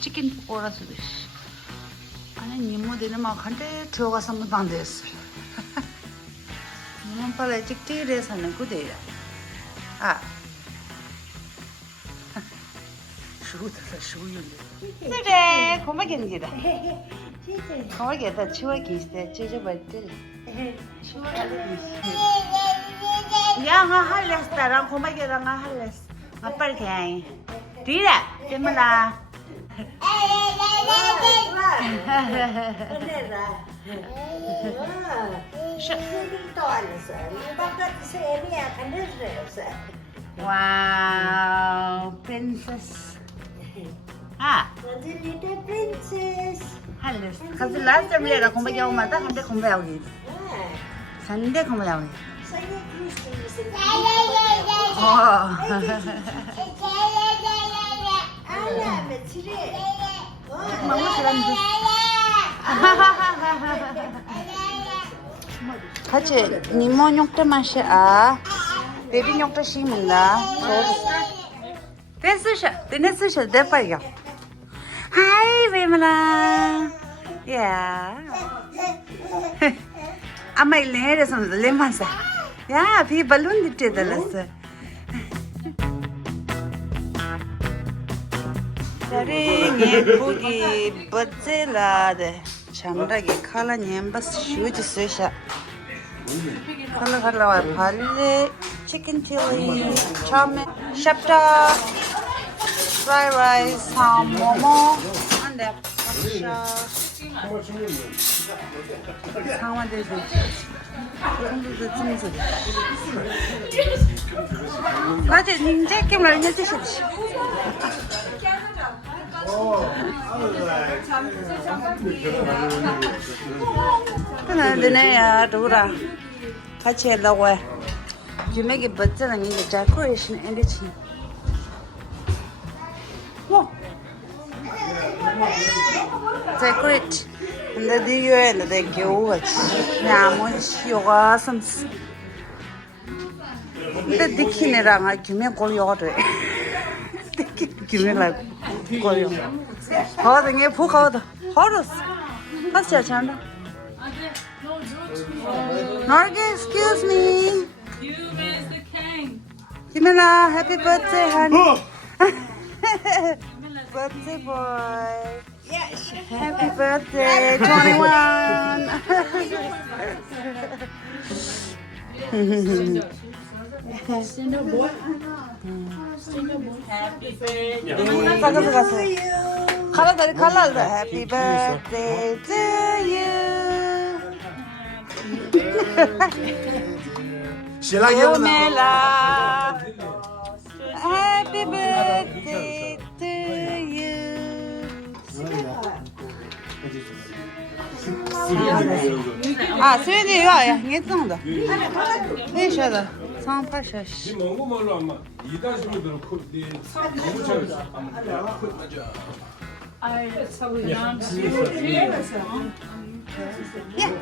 치킨 포코라 쓰듯이. 아니 니모들은 막 한테 들어가서 한번 방대했어. 니모 빨리 찍찍해서는 그대야. 아. 수고다 수고인데. 그래 고마겠니다. 고마겠다 추억이시대 찢어버릴. 양아 할랬다랑 고마게랑 할랬어. 아빠를 그냥. 뒤라 때문에. Wow, princess. Ah, the little princess. halus. Kasi last time lihat aku bagi awak mata, sampai aku bagi. Sunday aku bagi. Saya Christmas. Oh. Ana metri. Mama seram tu. 같이 니모 욕도 마셔. 베비 욕도 심은다. 됐으셔. 됐으셔. 대파요. 하이 베이마라. 야. 아마 일내에서 레만사. 야, 비 발론 ditte달았어. 다른 예쁘기 버zel라데. 참다기 칼라 냠바스 슈즈 쓰셔. 칼라 발레 chicken chili, chame, shapta, fried rice, momo, and the pasha. How much is it? 맞아, ninja camera nya 드시지. 근데 야, 누구라? 같이 하려고 해. Gyurme ke bachcha na ngi decoration edition. Wow. Decorate. And the video and the go. Ya mo yoga sams. The dikhine ra nga gyurme kol yo de. Gyurme la kol yo. Ha de nge phu kha da. Horus. Has cha chanda. Norge, excuse me. Kimela, happy birthday, honey. Birthday boy. Yes. Happy birthday, 21. Happy birthday Happy birthday to you. Gyurme, happy birthday to you. 수현이 이거 예쁜다. 회셔다. 상파셔. 먹고 말로 아마 2-5대로 너무 잘했어. Yeah.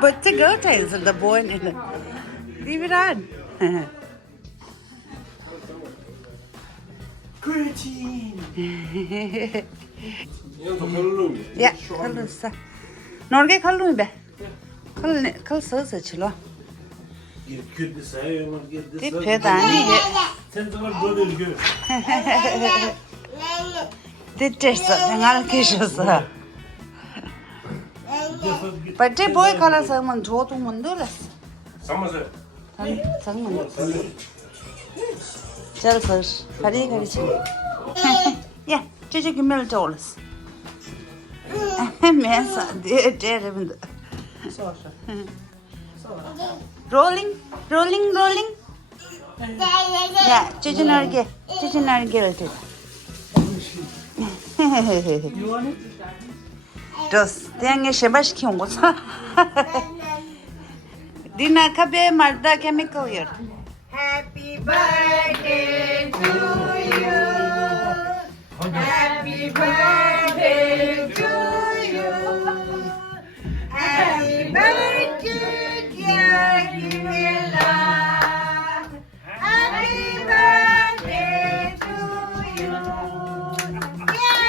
But the go tails of the boy in it. Leave it on. Yeah, kallusa. Norge kallu be. Kal söz çilo. Tibetan ye. Dittersa, ngal kishsa. But the boy kala saman thotu mundulas. 삼마세. 상문. 잘 서스. 가리 가리지. 야, 저저 김멜 돌스. Mesa, derim. Rolling. Ya, 저저 날개 이렇게. Dos, tenga shebash ki 온 거사. Dina kabe marda chemical yer. Happy birthday to you. Happy birthday to you. Happy birthday, dear Gyurme. Happy birthday to you. Yeah.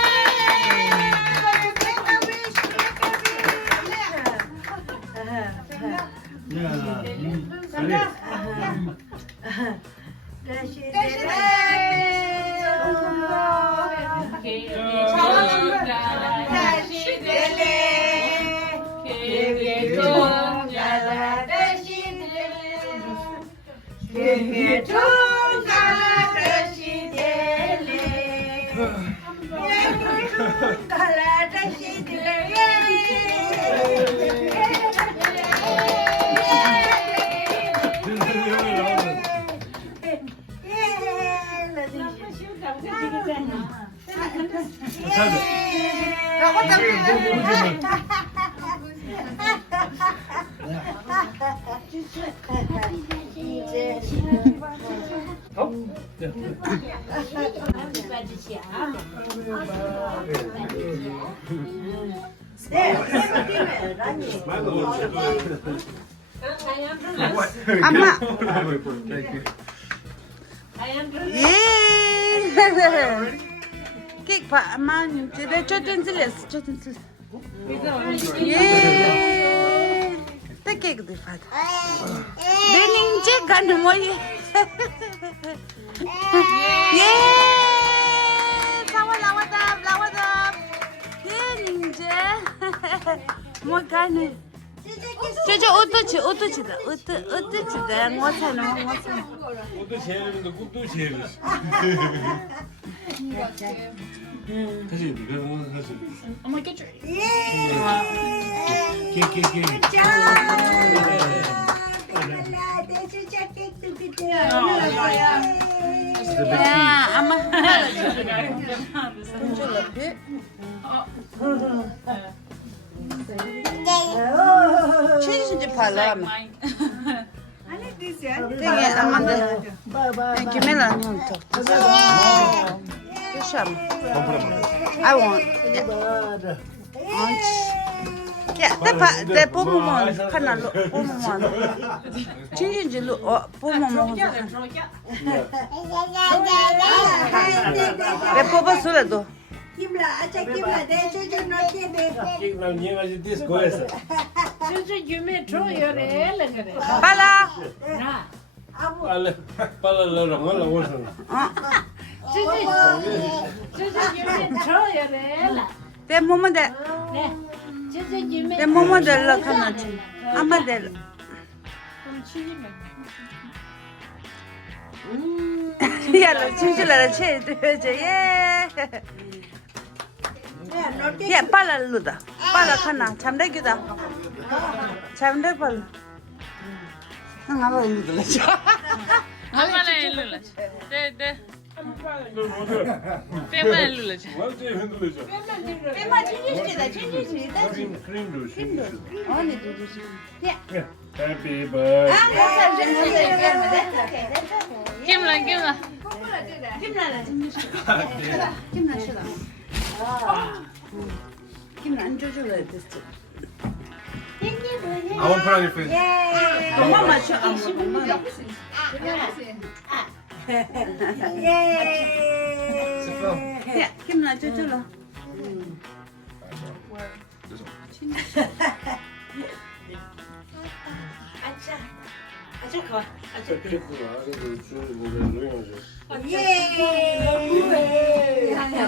엄마. 예. 케이크 봐. 엄마, 이제 초등실에서 초등실. 예. 때 케이크도 봐. 내는 이제 가는 뭐야? 예. 나와다. 예, 이제 뭐 가는? 저저 어떠지다. 뭐 사는 뭐 사는. 옷도 제일인데 옷도 제일. 다시 그런 다시. Oh my god. 케케케. 야, 엄마. 진짜 팔라. 되게 엄마한테 김에는 형 더. I want. Yeah, the pomomon, canalo, pomomon. Change the pomomon. The popo solado. Kimla, acha Kimla, de hecho yo no tiene. 나 니가 이제 디스코에서. 진짜 Gyurme troyore lagare. Pala. 빨라 랑을 오서. 진짜 Gyurme troyore la. The moment that 네. 진짜 Gyurme. the moment that look canal. Amadel. 그럼 치즈면. Yeah, chinchilla che yeah. Yeah, pala luda. Pala kana chamde gida. Chamde pal. Nga ba luda. Amala elula. De. Pema elula. 완전 흔들리죠. Pema chinchilla. 크림 주시. Only do this. Yeah. Happy birthday. Kimla. Kimla shila. Kimla anjojo this. I won't put on your face. Mama cho am. Yeah, Kimla jojo.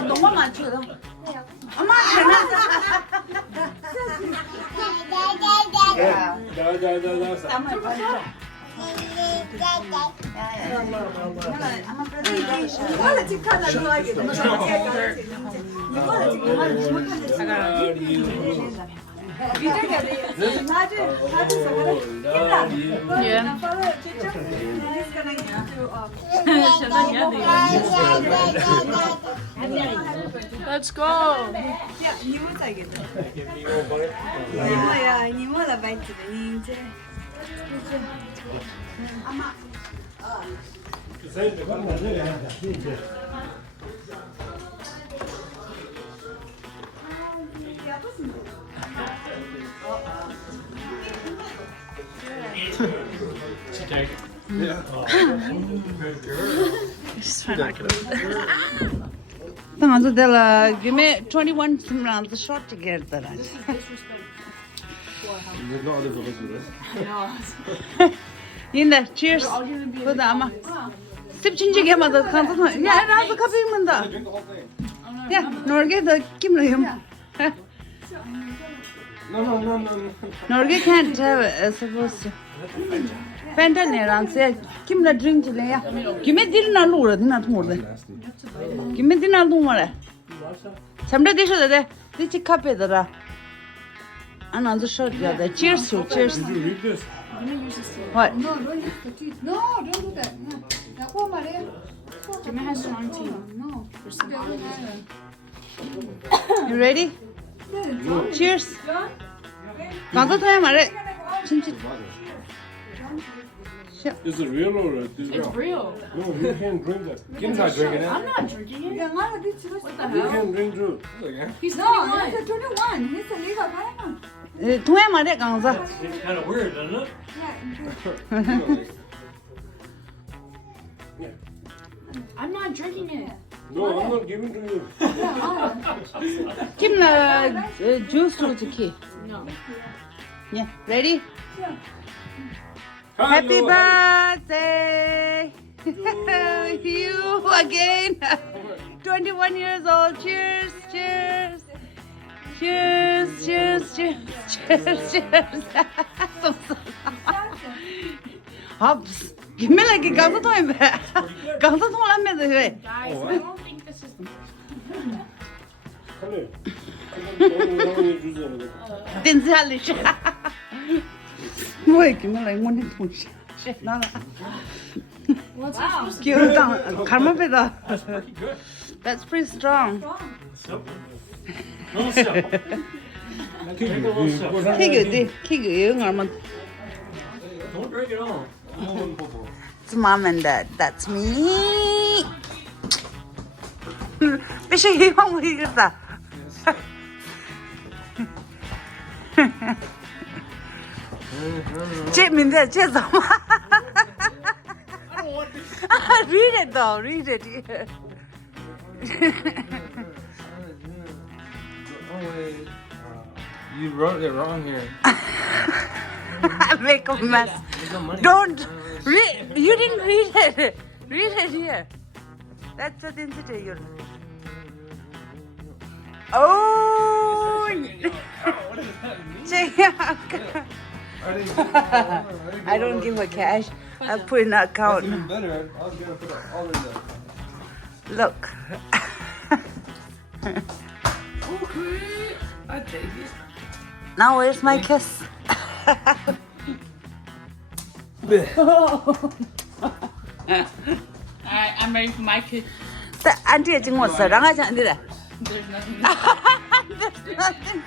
너무 많죠. 엄마 Let's go. Just find out. Tanto dela Gyurme 21 rounds shot together. Yine cheers. Bu da ama. Sipçince gelmedi. Kanka ya razı kapayım mı da? Ya Norge da kimleyim? No. Norge can't have supposed to. Fanta ne ranse kimle drink chile ya. Gyurme din na lura din na thmorde. Gyurme din na lumare. Samde desho de. Dichi kape dara. Another shot ya da. Cheers you. Cheers. What? No, don't do that. No, don't do that. No. Now, oh, Maria. Oh. Gyurme has strong teeth. No. For some odd reason. You ready? Cheers. 나도 돼 말해. 진짜. Is it real or is It's it real. No, you can't drink that. Kim's not drinking it. I'm not drinking it. What the You can't drink too. Okay. He's No, 21. he's a 21. He's a legal parent. 통해 말해 강사. It's kind of weird, isn't it? I'm not drinking it. No, I'm not giving to you. 김나 주스로 지키. No. Yeah, ready? Happy birthday you again. 21 years old. Cheers, cheers. Cheers, cheers, cheers, cheers, cheers. Hops. Give me like a ganza time. Ganza time med det. Guys, I don't think this is. Come here. Juice. Den ser lite. Moi, give me like one to push. Shit, no. What's wow. Cute down. Karma beda. That's pretty strong. No, stop. Take a little sip. Kick you, Norman. Don't drink it all. It's mom and dad. That's me. Wish I hear one with that. Chip me there, chip them. Read it though, read it. You wrote it wrong here. Make a mess. Don't read. You didn't read it. Read it here. That's the thing to do. Oh. Check out. I don't give her cash. I put in an account. Even better, I was gonna put all in there. Look. Okay, I take it. Now where's my kiss? Alright, I'm ready for my kiss. The auntie is going to rang aja nanti dah. There's nothing. There's nothing.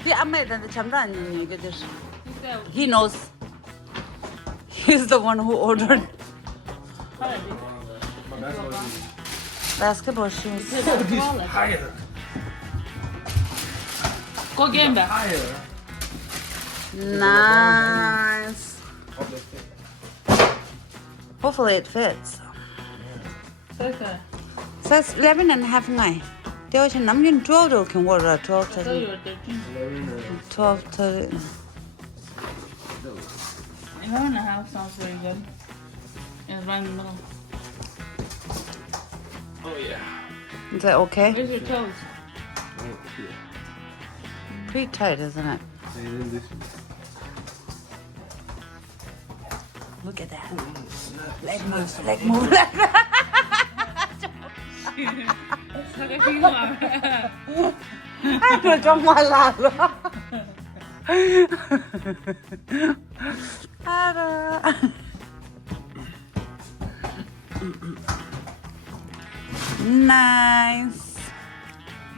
Dia amai dan chamda ni gitu. He knows. He's the one who ordered basketball shoes. Higher. Go get him back. Higher. Nice. Hopefully it fits. Says 11 and a half ngay. They was nam yun 12 do can order 12 So to you're 13. 12 to 11 and a half sounds very good. It's right in the middle. Oh yeah. Is that okay? Where's your toes? Pretty tight, isn't it? Look at that. Leg move, leg move, leg move. Ano dyan malalo? Nice.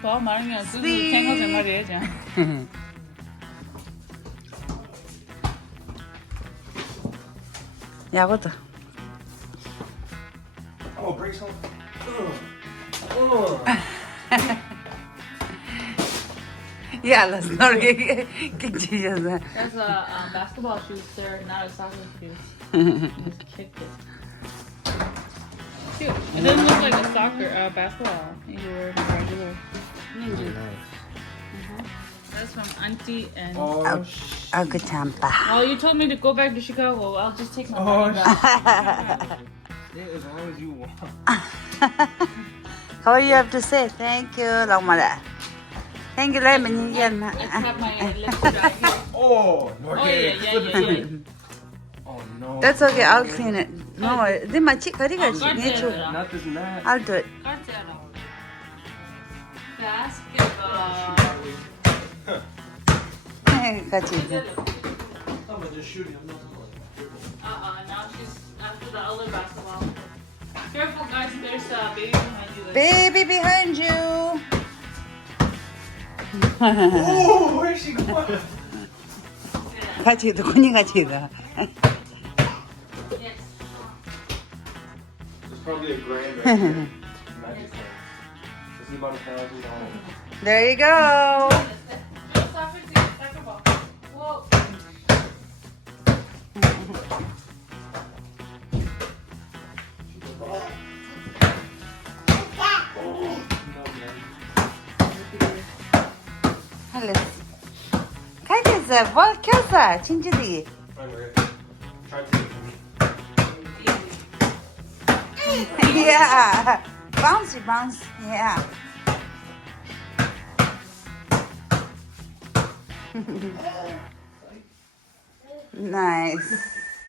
더 많은 게 없어서 탱거 말이야, 자. 야구도. Oh, break some. Yeah, let's not get confused. That's basketball shoes, sir, not a soccer shoes. Just kicked it. Cute. It doesn't look like a soccer, basketball. You wear it regular. That's from Auntie and. Oh, A good tampa. Oh, you told me to go back to Chicago. I'll just take my money back. yeah, as long as you want. How do you have to say? Thank you, Long Mara. Thank you, Lemon. I have my lips dry here. Oh, no. Oh, yeah. Oh, no. That's okay, I'll clean it. No, this my chick. Not this mat. I'll do it. Basketball. Kachi. I'm just shooting. I'm not. Now she's after the other basketball. Careful, guys. There's a baby behind you. Baby behind you. Oh, where's she going? 같이 있다, 군이 같이 있다. Yes. There's probably a grand right here. Magic card. Is he about $1,000? There you go. Soccer team. Soccer ball. Whoa. Alice. Kaysa, what kyosa? Chinjidi. Try to. Yeah. Bouncy, bounce. Yeah. Nice.